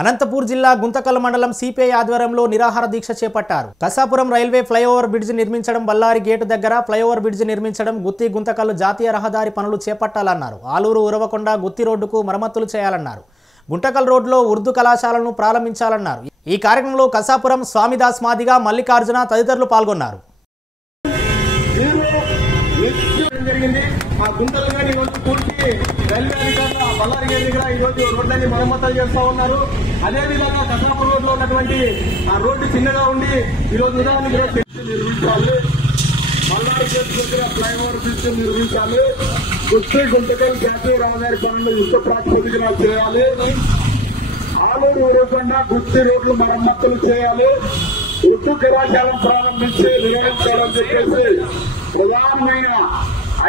అనంతపూర్ జిల్లా గుంతకల్ మండలం సిపిఐ ఆధ్వర్యంలో నిరాహార దీక్ష చేపట్టారు. కసాపురం రైల్వే ఫ్లైఓవర్ బ్రిడ్జ్ నిర్మించడం, బల్లారి గేటు దగ్గర ఫ్లైఓవర్ బ్రిడ్జ్ నిర్మించడం, గుత్తి గుంతకల్ జాతీయ రహదారి పనులు చేపట్టాలన్నారు. ఆలూరు ఉరవకొండ గుత్తి రోడ్డుకు మరమ్మతులు చేయాలన్నారు. గుంటకల్ రోడ్లో ఉర్దూ కళాశాలను ప్రారంభించాలన్నారు. ఈ కార్యక్రమంలో కసాపురం స్వామిదాస్ మాదిగా, మల్లికార్జున తదితరులు పాల్గొన్నారు. అదే విధంగా కసాపురం రోడ్ లో ఉన్నటువంటి ఆ రోడ్డు చిన్నగా ఉండి ఈరోజు నిర్మించాలి. బల్లారి గేట్ దగ్గర ఫ్లైఓవర్ బ్రిడ్జ్ నిర్మించాలి. గుత్తి గుంతకల్ జాతీయ రహదారి పనులు యుద్ధ ప్రాతిపదికన చేయాలి. ఆలూరు ఉరవకొండ గుత్తి రోడ్లు మరమ్మతులు చేయాలి. ఉర్దూ కళాశాలను ప్రారంభించి నిర్వహించాలని చెప్పేసి ప్రధానమైన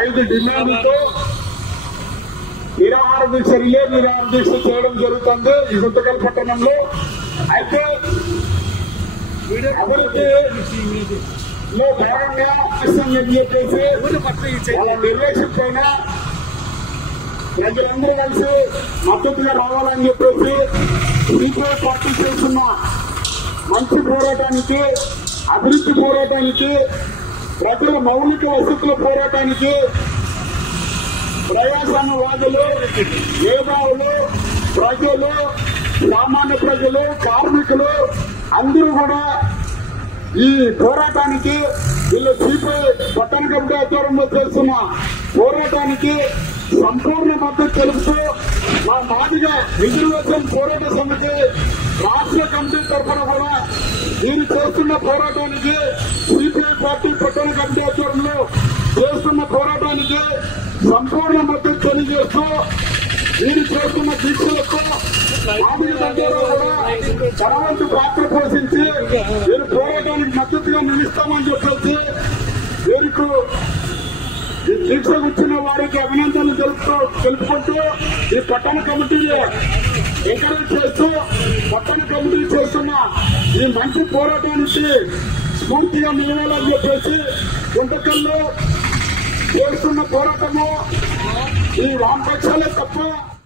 5 డిమాండ్లతో నిరాహార దీక్ష చేయడం జరుగుతుంది ఈ గుంతకల్ పట్టణంలో. అయితే అభివృద్ధిలో భాగంగా చెప్పేసి వాళ్ళ నిర్దేశం పైన ప్రజలందరూ కలిసి మద్దతుగా రావాలని చెప్పేసి సిపిఐ పార్టీ చేస్తున్న మంచి పోరాటానికి, అభివృద్ధి పోరాటానికి, ప్రజల మౌలిక వసతుల పోరాటానికి ప్రజాస్వామ్యవాదులు, మేధావులు, ప్రజలు, సామాన్య ప్రజలు, కార్మికులు అందరూ కూడా ఈ పోరాటానికి, వీళ్ళు సిపిఐ పట్టణ కమిటీ ఆధ్వర్యంలో చేస్తున్న పోరాటానికి సంపూర్ణ మద్దతు తెలుపుతూ మా మాదిగా రిజర్వేషన్ పోరాట సమితి రాష్ట్ర కమిటీ తరఫున కూడా వీరు చేస్తున్న పోరాటానికి, సిపిఐ పార్టీ పట్టణ కమిటీ ఆధ్వర్యంలో చేస్తున్న పోరాటానికి సంపూర్ణ మద్దతు తెలియజేస్తూ వీరు చేస్తున్న దీక్షలకు పరవంతు పాత్ర పోషించి వీరు పోరాటానికి మద్దతుగా నిలుస్తామని చెప్పేసి వీరికి దీక్ష ఇచ్చిన వారికి అభినందనలు తెలుపుకుంటూ ఈ పట్టణ కమిటీని ఎంకరేజ్ చేస్తూ పట్టణ కమిటీ చేస్తున్న ఈ మంచి పోరాటానికి స్ఫూర్తిగా నిలవాలని చెప్పేసి గుంటకల్లో చేస్తున్న పోరాటము ఈ వామపక్షాలే తప్ప